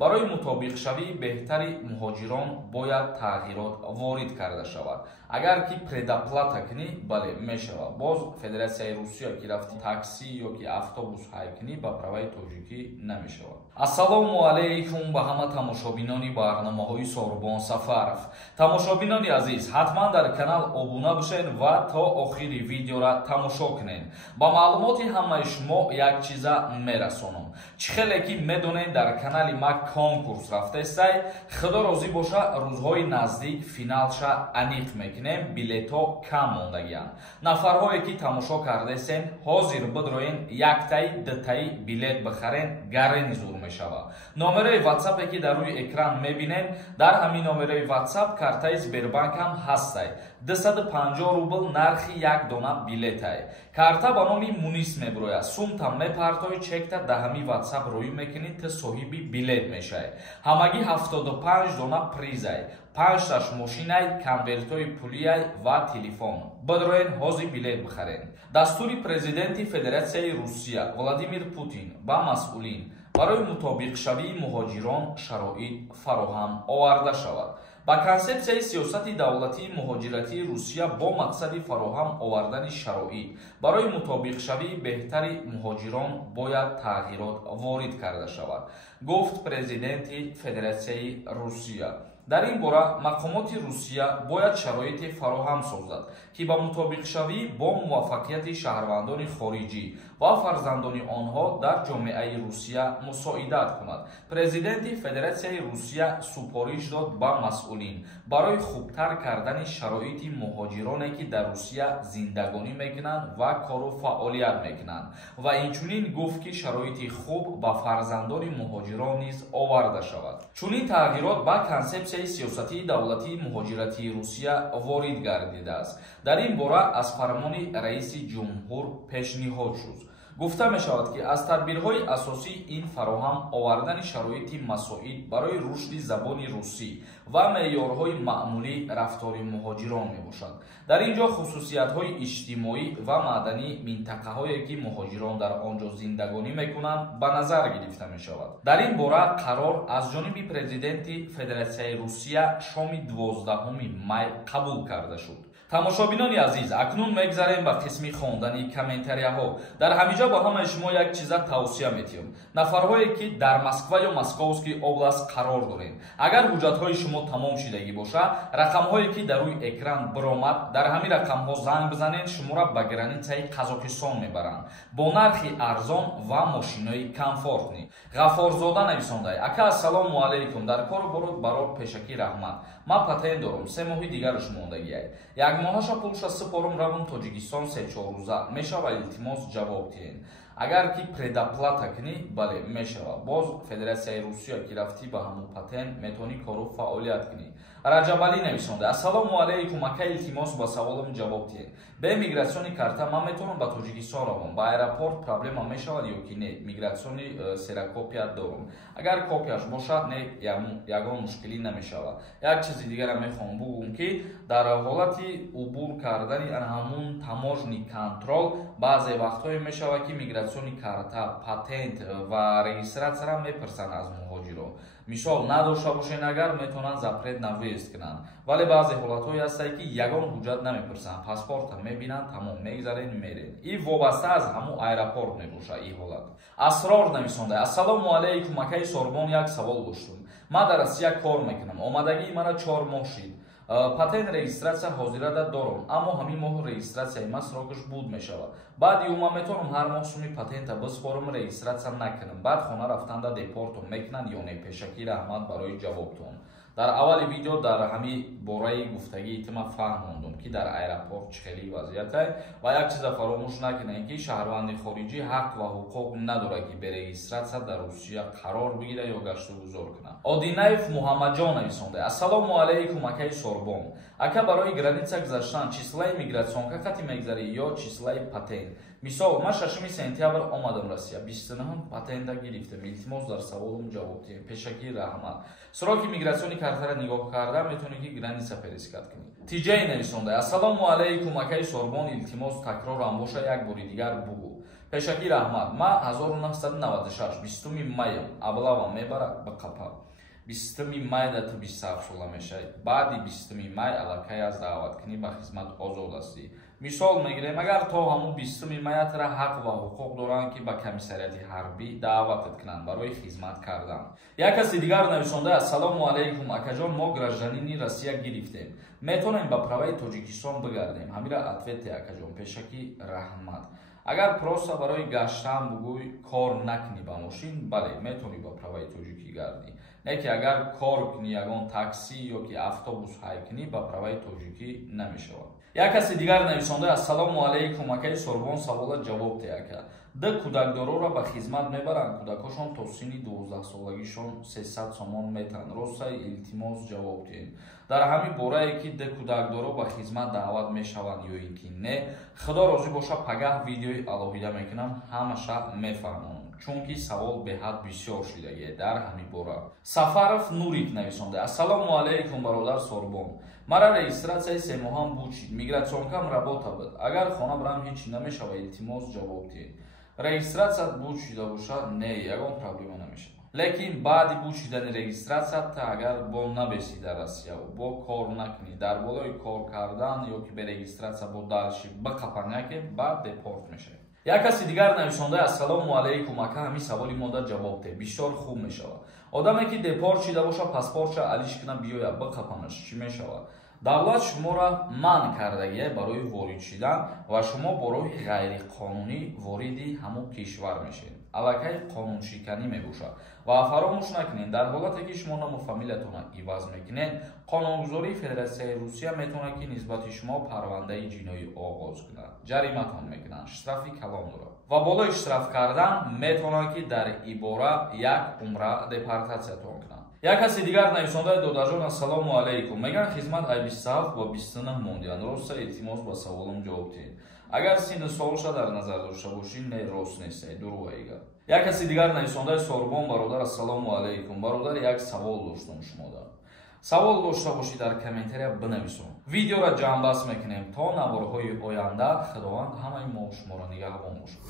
барои мутобиқшавии беҳтари муҳоҷирон бояд тағйирот ворид карда шавад. Агар ки предоплата кунӣ, бале мешавад. Боз Федератсияи Русия ки рафти такси ёки автобус ҳайр кунӣ ба праваи тоҷикӣ намешавад. Ассалому алайкум ба ҳама тамошобинони барномаҳои Сорбон Сафаров. Тамошобинони азиз, ҳатман дар канал обуна бишен ва то охири видеора тамошо кунен. Ба маълумоти ҳамаи шумо як чиза мерасонам. Чӣ хеле ки медонед дар канали ма конкурс рафтестай, худо розӣ боша, рӯзҳои наздик финалша аниқ мекунем, билетҳо кам мондагиянд. Нафарҳое ки тамошо кардесен, ҳозир бидроен яктаи дутаи билет бихарен, гарени зур мешавад. Номераи WhatsApp ки дар рӯи экран мебинен, дар ҳамин номераи WhatsApp картаи Сбербанк ҳам ҳастай. 250 рубл нархи як дона билетай. Карта ба номи Мунис меброяд. Сумта мепартои чекта да ҳами WhatsApp рӯй мекунед, та соҳиби билет мешай. Ҳамагӣ 75 дона призай. 5-таш мошинай, конвертои пулияй ва телефон. Бидроен ҳозир билет бихарен. Дастури президенти Федератсияи Русия Владимир Путин ба масъулин барои мутобиқшавии муҳоҷирон шароит фароҳам оварда шавад. Ба консепсияи сиёсати давлатии муҳоҷиратии Русия бо мақсади фароҳам овардани шароит барои мутобиқшавии беҳтари муҳоҷирон бояд тағйирот ворид карда шавад, гуфт президенти Федератсияи Русия. Дар ин бора мақомоти Русия бояд шароите фароҳам созад, ки ба мутобиқшавӣ бо муваффақияти шаҳрвандони хориҷӣ ва фарзандони онҳо дар ҷомеаи Русия мусоидат кунад. Президенти Федератсияи Русия супориш дод ба масъулин барои хубтар кардани шароити муҳоҷироне ки дар Русия зиндагонӣ мекунанд ва кору фаъолият мекунанд ва инчунин гуфт ки шароити хуб ба фарзандони муҳоҷирон низ оварда шавад. Чунин тағйирот ба консепсияи сиёсатии давлатии муҳоҷиратии Русия ворид гардидааст. Дар ин бора аз фармони раиси ҷумҳур пешниҳод шуд. гуфта мешавад ки аз тадбирҳои асосии ин фароҳам овардани шароити масоид барои рушди забони русӣ ва меъёрҳои маъмулии рафтори муҳоҷирон мебошад. дар ин ҷо хусусиятҳои иҷтимоӣ ва маъдании минтақаҳое ки муҳоҷирон дар он ҷо зиндагонӣ мекунанд ба назар гирифта мешавад. дар ин бора қарор аз ҷониби президенти Федератсияи Русия шоми 12 май қабул карда шуд. тамошобинони азиз, акнун мегзарем ба қисми хондани комментарияҳо. дар ҳамиҷа ба ҳамаи шумо як чиза тавсия метиҳам. нафарҳое ки дар Москва ё Московский област қарор дорем, агар ҳуҷҷатҳои шумо тамом шидагӣ боша, рақамҳое ки дар рӯи экран биромад, дар ҳамин рақамҳо занг бизанед, шуморо ба границаи Қазоқистон мебаранд бо нархи арзон ва мошинои комфортни. ғаффорзода нависондай: ака ассалому алайкум, дар кору бород барор пешакӣ раҳмат. ман патент дорам, 3 моҳи дигараш мондагиай. як моҳаша пулша сипорам равам Тоҷикистон 3-4 рӯза. мешава илтимос ҷавоб диҳед. агар ки предоплата кунӣ, бале мешава. боз Федератсияи Русия ки рафтӣ ба ҳамон патент метавонӣ кору фаъолият кунӣ. Раҷабалӣ нависонда: ассалому алайкум, ака илтимос ба саволам ҷавоб диҳед. бе мигратсиони карта ман метавонам ба Тоҷикистон равам. ба аэропорт проблема мешавад ё ки не? мигратсиони серокопия дорам. агар копияш бошад, не, ягон мушкилӣ намешавад. як чизи дигарам мехоҳам бугум ки дар ҳолати убур кардани ҳамун таможни контрол баъзе вақтҳое мешавад ки мигратсиони карта, патент ва регистратсияра мепирсанд аз муҳоҷирон. мисол надошта бошен, агар метавонанд запрет на въезд кунанд, вале баъзе ҳолатҳое ҳастанд ки ягон ҳуҷҷат намепирсанд, паспорта мебинанд, тамом мегзарен мерен. ин вобаста аз ҳамун аэропорт мебошад. ин ҳолат. асрор нависонда: ассалому алайкум, акаи Сорбон, як савол доштум. ман дар Россия кор мекунам. омадагии мара 4 моҳ шид. патент регистратсия ҳозирада дорам, аммо ҳамин моҳ регистратсияи ман срокаш буд мешавад. баъди ӯ ман метавонам ҳар моҳ суми патента биспорам, регистратсия накунам, баъд хона рафтанда депортом мекунанд ё не? пешакӣ раҳмат барои ҷавобтон. дар аввали видео дар ҳамин бораи гуфтагии тима фаҳмондум ки дар аэропорт чӣ хели вазъиятай ва як чиза фаромӯш накунед ки шаҳрванди хориҷӣ ҳақ ва ҳуқуқ надорад ки бе регистратсия дар Русия қарор бигирад ё гашту гузор кунад. Одинаев Муҳаммадҷон нависонда: ассалому алайкум, акаи Сорбон. ака барои граница гузаштан числаи мигратсионка қати мегзарӣ ё числаи патент? мисол ман 6 сентябр омадам Россия, 29 патента гирифтам. илтимос дар саволам ҷавоб диҳед. пешакӣ раҳмат. сроки мигратсиони картара нигоҳ карда метавонед ки граница перескат кунед. тиҷаи нависонда: ассалому алайкум, акаи Сорбон, илтимос такрорам боша, як бори дигар бугу. Пешакӣ раҳмат. Ман 1996 20 майям аблава мебарад ба қапа. 20 майда ту 27 сола мешавӣ. Баъди 20 май аллакай аз даъваткунӣ ба хизмат озод ҳастӣ. Мисол мегирем, агар то ҳамун 20 майатра ҳақ ва ҳуқуқ доранд ки ба комиссарияти ҳарбӣ даъватат кунанд барои хизмат кардан. Як каси дигар нависонда: ассалому алайкум акаҷон, мо гражданини Россия гирифтем. Метавонем ба праваи Тоҷикистон бигардем? Ҳамира ответи акаҷон. Пешакӣ раҳмат. Агар просто барои гаштан бугӯй кор накунӣ ба мошин, бале, метавонӣ ба праваи тоҷикӣ гардӣ. Не ки агар кор кунӣ ягон таксӣ ёки автобус ҳай кунӣ, ба праваи тоҷикӣ намешавад. Як каси дигар нависонда: ассалому алайкум акаи Сорбон, савола ҷавоб де ака. Д кӯдакдорора ба хизмат мебаранд, кӯдакошон то синни 12 солагишон 300 сомон метан. Ростай, илтимос ҷавоб диҳед. Дар ҳамин борае ки д кӯдакдоро ба хизмат даъват мешаванд ё ин ки не, худо розӣ боша пагаҳ видеои алоҳида мекунам, ҳамаша мефаҳмонам, чунки савол беҳад бисёр шудагиест дар ҳамин бора. Сафаров Нурик нависонда: ассалому алайкум бародар Сорбон. Мара регистратсияи семоҳам бучид, мигратсионкам работабад. Агар хона барам ҳечи намешава, илтимос ҷавоб диҳед. Регистратсият буд шуда бошад, не, ягон проблема намешава. Лекин баъди буд шудани регистратсият агар бо набеси дар Россия бо кор накунӣ, дар болои кор кардан ёки бе регистратсия бо далши бақапаняке, баъд депорт мешавед. Як каси дигар нависонда: ассалому алайкум ака, ҳамин саволи мода ҷавоб де, бисёр хуб мешавад. Одаме ки депорт шуда боша, паспортша алиш куна биёя бақапанаш, чӣ мешавад? Давлат шуморо манъ кардагие барои ворид шудан ва шумо барои ғайриқонунӣ вориди ҳамон кишвар мешед. Аллакай қонуншиканӣ мебошад. Ва фаромӯш накунед, дар ҳолате ки шумо ному фамилиятона иваз мекунед, қонунгузории Федератсияи Русия метавонад ки нисбати шумо парвандаи ҷиноӣ оғоз кунад. Ҷариматон мекунанд, штрафи калон дорад. Ва болои штраф кардан метавонад ки дар ибора як умра депортатсиятон кунад. Як каси дигар нависонда: додаҷон, ассалому алайкум. Меган хизмат ай 27 ва 29 мондиянд. Роста илтимос ба саволам ҷавоб диҳед. Агар синну солша дар назар дошта бошед, не, рост нестед, дурӯғ аига. Як каси дигар нависонда: Сорбон бародар, ассалому алайкум. Бародар, як савол доштам шумода. Савол дошта бошед, дар комментария бинависон. Видеоро ҷамъбаст мекунем то наворҳои оянда. Худованд ҳамаи мо шуморо нигаҳбон бошад.